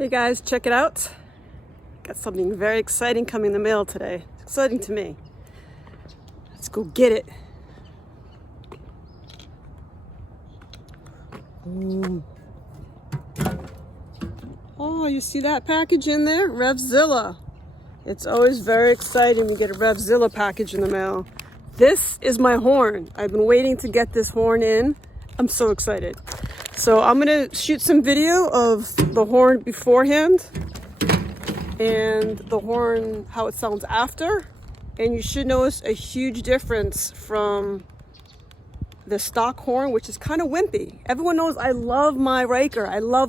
Hey guys, check it out. Got something very exciting coming in the mail today. It's exciting to me. Let's go get it. Ooh. Oh, you see that package in there? Revzilla. It's always very exciting when you get a Revzilla package in the mail. This is my horn. I've been waiting to get this horn in. I'm so excited. So I'm gonna shoot some video of the horn beforehand and the horn, how it sounds after. And you should notice a huge difference from the stock horn, which is kind of wimpy. Everyone knows I love my Ryker. I love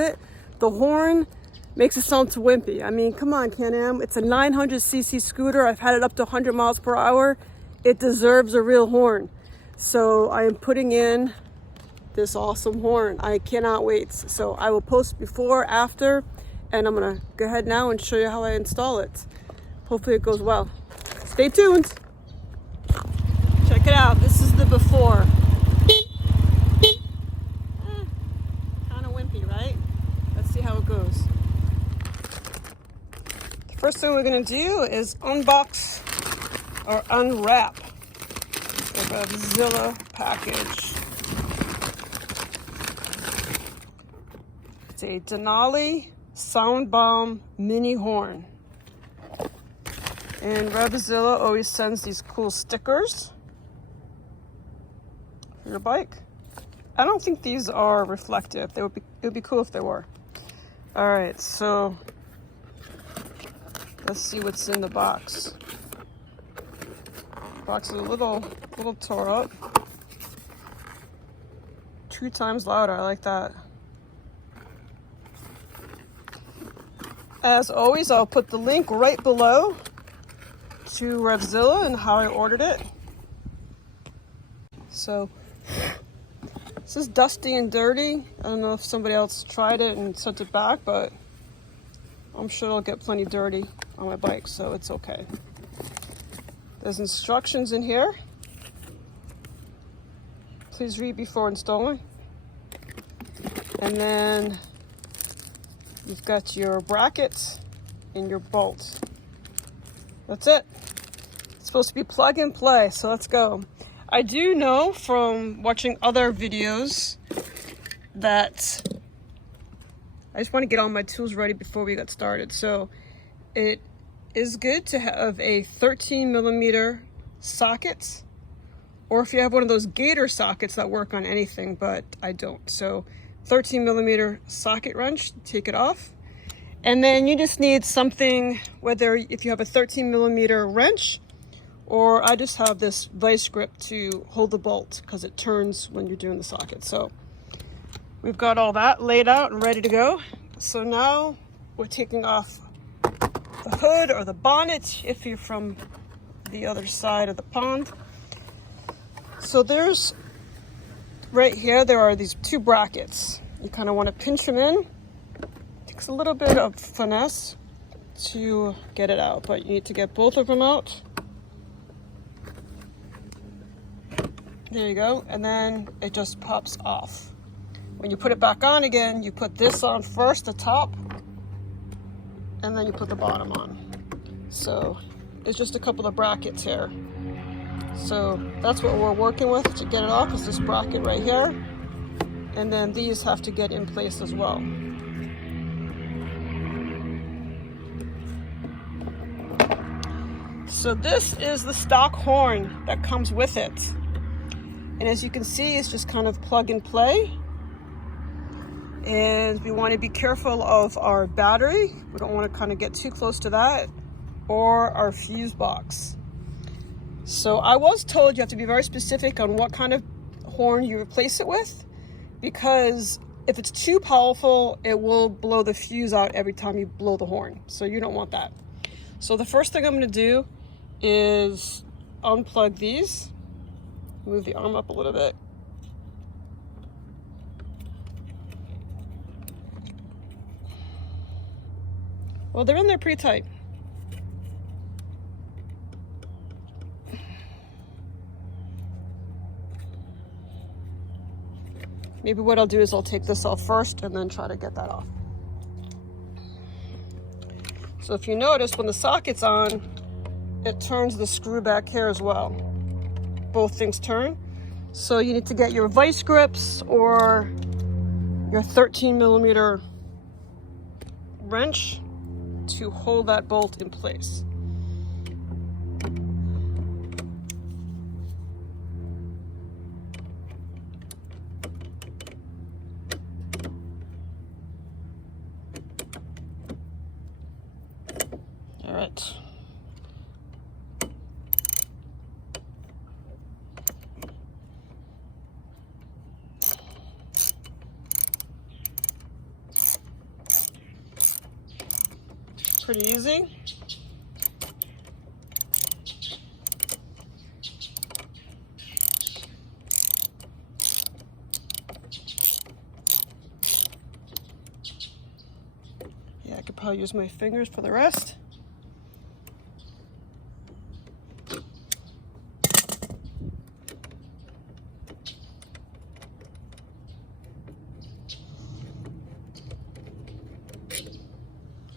it. The horn makes it sound too wimpy. I mean, come on, Can-Am. It's a 900cc scooter. I've had it up to 100 miles per hour. It deserves a real horn. So I am putting in this awesome horn. I cannot wait. So I will post before, after, and I'm gonna go ahead now and show you how I install it. Hopefully it goes well. Stay tuned. Check it out. This is the before. Kind of wimpy, right? Let's see how it goes. The first thing we're gonna do is unbox or unwrap the Revzilla package. It's a Denali Soundbomb mini horn. And Revzilla always sends these cool stickers for your bike. I don't think these are reflective. It would be cool if they were. All right, so let's see what's in the box. The box is a little tore up. 2 times louder. I like that. As always, I'll put the link right below to Revzilla and how I ordered it. So this is dusty and dirty. I don't know if somebody else tried it and sent it back, but I'm sure it'll get plenty dirty on my bike, so it's okay. There's instructions in here. Please read before installing. And then you've got your brackets and your bolt. That's it. It's supposed to be plug and play, so let's go. I do know from watching other videos that I just want to get all my tools ready before we get started. So it is good to have a 13mm socket, or if you have one of those gator sockets that work on anything, but I don't. So 13mm socket wrench, take it off. And then you just need something, whether if you have a 13mm wrench, or I just have this vice grip to hold the bolt because it turns when you're doing the socket. So we've got all that laid out and ready to go. So now we're taking off the hood or the bonnet if you're from the other side of the pond. So there's, right here, there are these 2 brackets. You kind of want to pinch them in. It takes a little bit of finesse to get it out, but you need to get both of them out. There you go, and then it just pops off. When you put it back on again, you put this on first, the top, and then you put the bottom on. So it's just a couple of brackets here. So that's what we're working with to get it off, is this bracket right here. And then these have to get in place as well. So this is the stock horn that comes with it. And as you can see, it's just kind of plug and play. And we want to be careful of our battery. We don't want to kind of get too close to that, or our fuse box. So I was told you have to be very specific on what kind of horn you replace it with, because if it's too powerful, it will blow the fuse out every time you blow the horn. So you don't want that. So the first thing I'm going to do is unplug these. Move the arm up a little bit. Well, they're in there pretty tight. Maybe what I'll do is I'll take this off first and then try to get that off. So if you notice, when the socket's on, it turns the screw back here as well. Both things turn. So you need to get your vice grips or your 13mm wrench to hold that bolt in place. All right. Pretty easy. Yeah, I could probably use my fingers for the rest.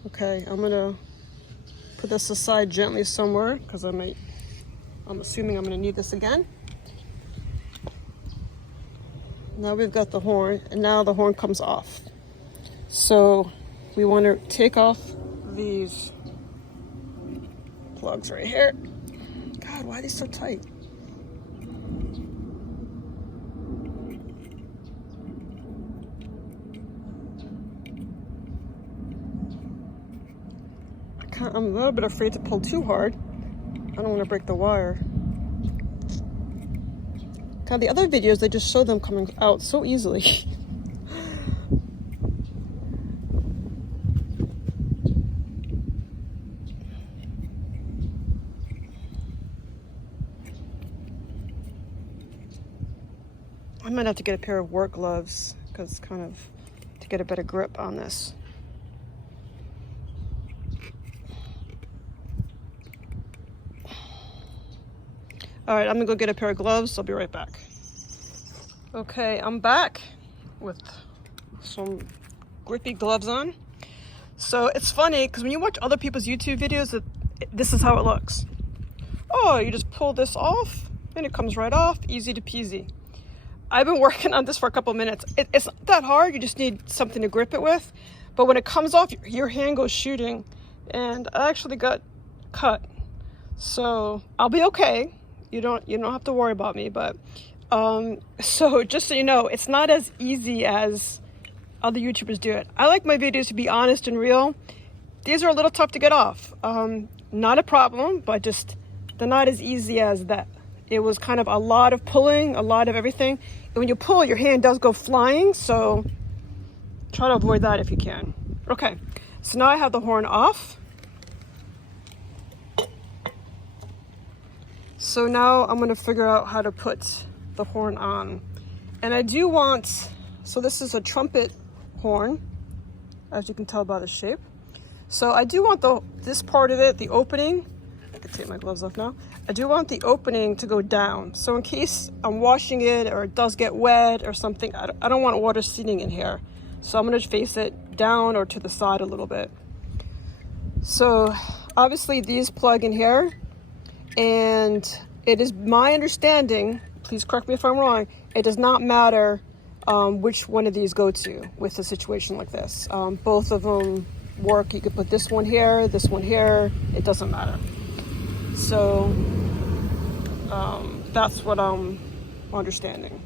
Okay, I'm gonna put this aside gently somewhere because I'm assuming I'm gonna need this again. Now we've got the horn, and now the horn comes off. So we want to take off these plugs right here. God, why are these so tight? I'm a little bit afraid to pull too hard. I don't want to break the wire. God, the other videos, they just show them coming out so easily. I might have to get a pair of work gloves because kind of to get a better grip on this. All right, I'm gonna go get a pair of gloves. I'll be right back. Okay, I'm back with some grippy gloves on. So it's funny because when you watch other people's YouTube videos, this is how it looks. Oh, you just pull this off and it comes right off, easy to peasy. I've been working on this for a couple minutes. It's not that hard, you just need something to grip it with. But when it comes off, your hand goes shooting, and I actually got cut. So I'll be okay. You don't have to worry about me, but so just so you know, it's not as easy as other YouTubers do it. I like my videos to be honest and real. These are a little tough to get off. Not a problem, but just they're not as easy as that. It was kind of a lot of pulling, a lot of everything. And when you pull, your hand does go flying, so try to avoid that if you can. Okay, so now I have the horn off. So now I'm gonna figure out how to put the horn on. And I do want, so this is a trumpet horn, as you can tell by the shape. So I do want this part of it, the opening, I can take my gloves off now. I do want the opening to go down. So in case I'm washing it or it does get wet or something, I don't want water seeping in here. So I'm gonna face it down or to the side a little bit. So obviously these plug in here, and it is my understanding, please correct me if I'm wrong, it does not matter which one of these go to with a situation like this. Both of them work. You could put this one here, it doesn't matter. So that's what I'm understanding.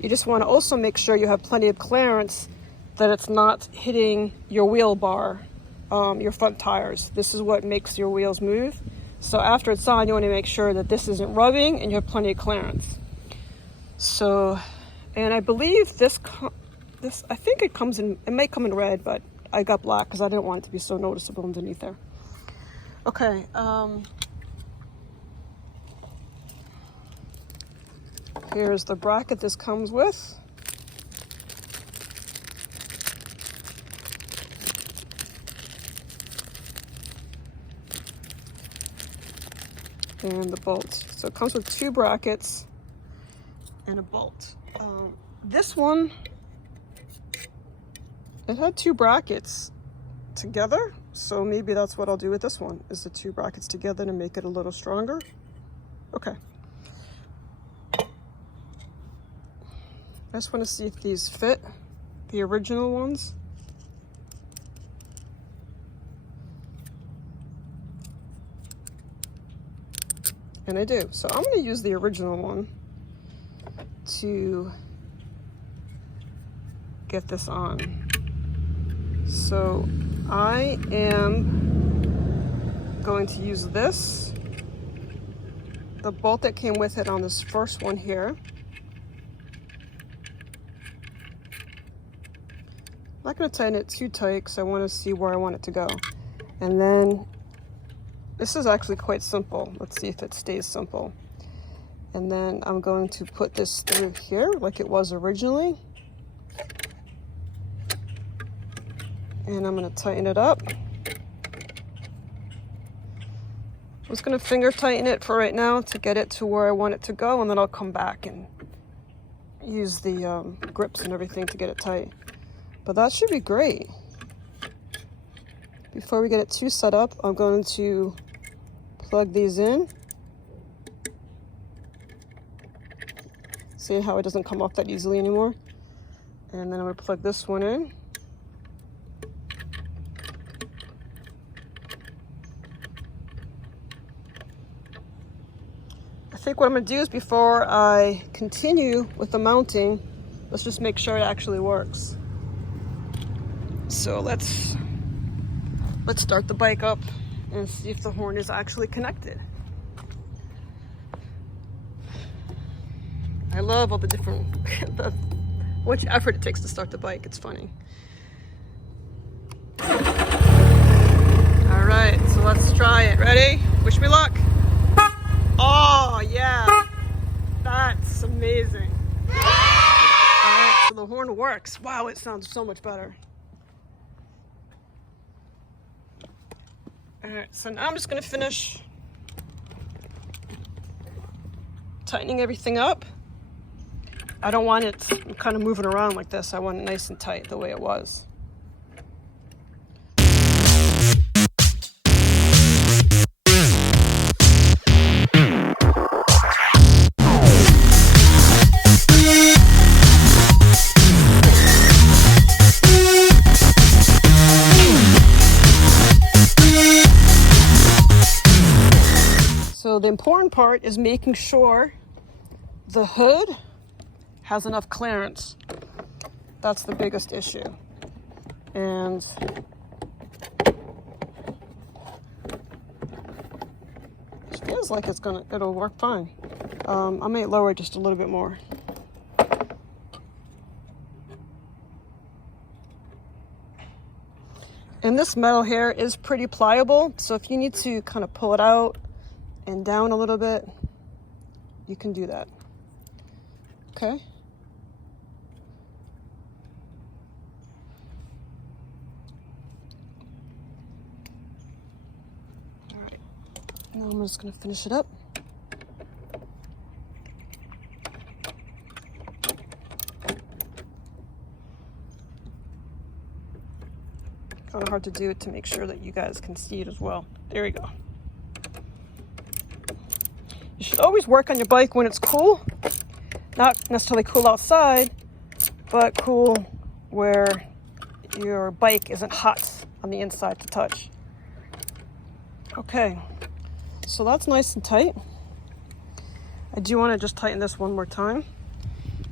You just want to also make sure you have plenty of clearance, that it's not hitting your wheel bar, your front tires. This is what makes your wheels move. So after it's on, you want to make sure that this isn't rubbing and you have plenty of clearance. So, and I believe this, I think it comes in, it may come in red, but I got black because I didn't want it to be so noticeable underneath there. Okay. Here's the bracket this comes with. And the bolt. So it comes with 2 brackets and a bolt. This one, it had 2 brackets together. So maybe that's what I'll do with this one, is the two brackets together to make it a little stronger. Okay. I just want to see if these fit, the original ones. And I do. So I'm going to use the original one to get this on. So I am going to use this, the bolt that came with it on this first one here. I'm not going to tighten it too tight because I want to see where I want it to go. And then this is actually quite simple. Let's see if it stays simple. And then I'm going to put this through here like it was originally. And I'm going to tighten it up. I'm just going to finger tighten it for right now to get it to where I want it to go, and then I'll come back and use the grips and everything to get it tight. But that should be great. Before we get it too set up, I'm going to plug these in. See how it doesn't come off that easily anymore? And then I'm going to plug this one in. I think what I'm going to do is, before I continue with the mounting, let's just make sure it actually works. So let's start the bike up and see if the horn is actually connected. I love all the different, much effort it takes to start the bike. It's funny. All right, so let's try it. Ready? Wish me luck. Oh, yeah. That's amazing. All right, so the horn works. Wow, it sounds so much better. All right, so now I'm just going to finish tightening everything up. I don't want it kind of moving around like this. I want it nice and tight the way it was. So the important part is making sure the hood has enough clearance. That's the biggest issue. And it feels like it'll work fine. I may lower it just a little bit more. And this metal here is pretty pliable, so if you need to kind of pull it out and down a little bit, you can do that. Okay. All right. Now I'm just going to finish it up. Kind of hard to do it to make sure that you guys can see it as well. There you go. You should always work on your bike when it's cool. Not necessarily cool outside, but cool where your bike isn't hot on the inside to touch. Okay, so that's nice and tight. I do want to just tighten this one more time.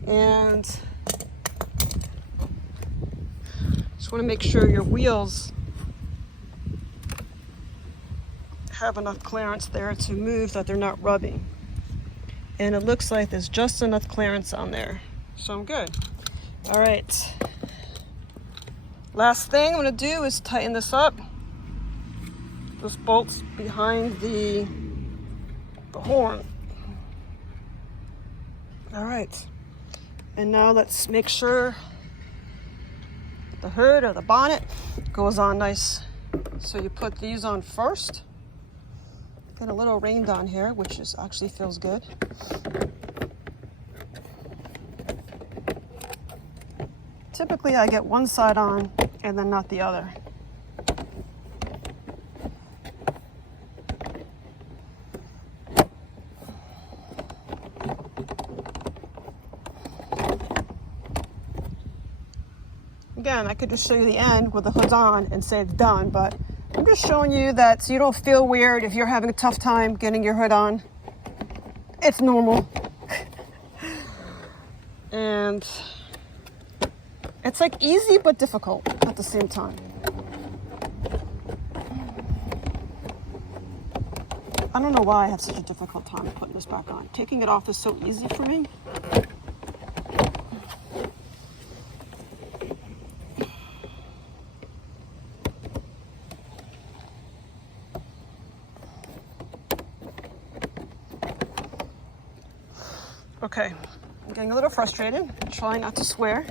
And just want to make sure your wheels have enough clearance there to move, that they're not rubbing. And it looks like there's just enough clearance on there, so I'm good. All right, last thing I'm going to do is tighten this up. This bolt's behind the horn. All right, and now let's make sure the hood or the bonnet goes on nice. So you put these on first. Get a little rain down here, which is actually feels good. Typically I get one side on and then not the other. again, I could just show you the end with the hood on and say it's done, but I'm just showing you that so you don't feel weird if you're having a tough time getting your hood on. It's normal. And it's like easy but difficult at the same time. I don't know why I have such a difficult time putting this back on. Taking it off is so easy for me. Okay, I'm getting a little frustrated. I'm trying not to swear.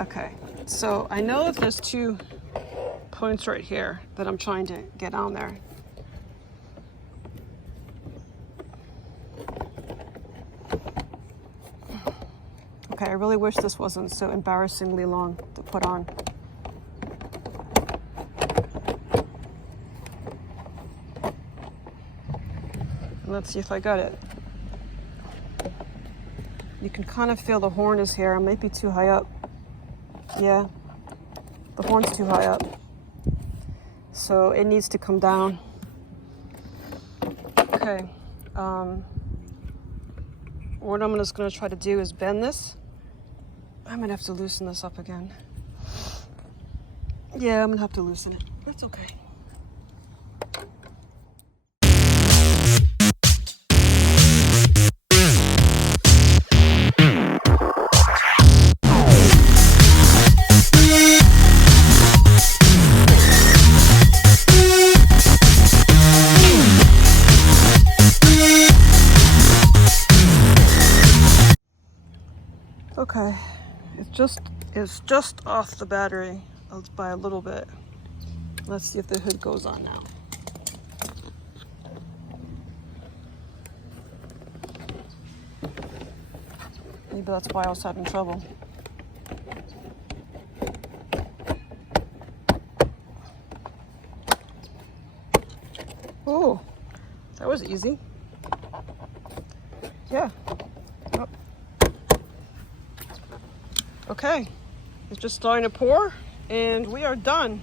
Okay, so I know that there's 2 points right here that I'm trying to get on there. Okay, I really wish this wasn't so embarrassingly long to put on. Let's see if I got it. You can kind of feel the horn is here. It might be too high up. Yeah, the horn's too high up. So it needs to come down. Okay. What I'm just going to try to do is bend this. I'm going to have to loosen this up again. Yeah, I'm going to have to loosen it. That's okay. Okay, it's just off the battery by a little bit. Let's see if the hood goes on now. Maybe that's why I was having trouble. Oh, that was easy. Yeah. Oh. Okay, it's just starting to pour, and we are done.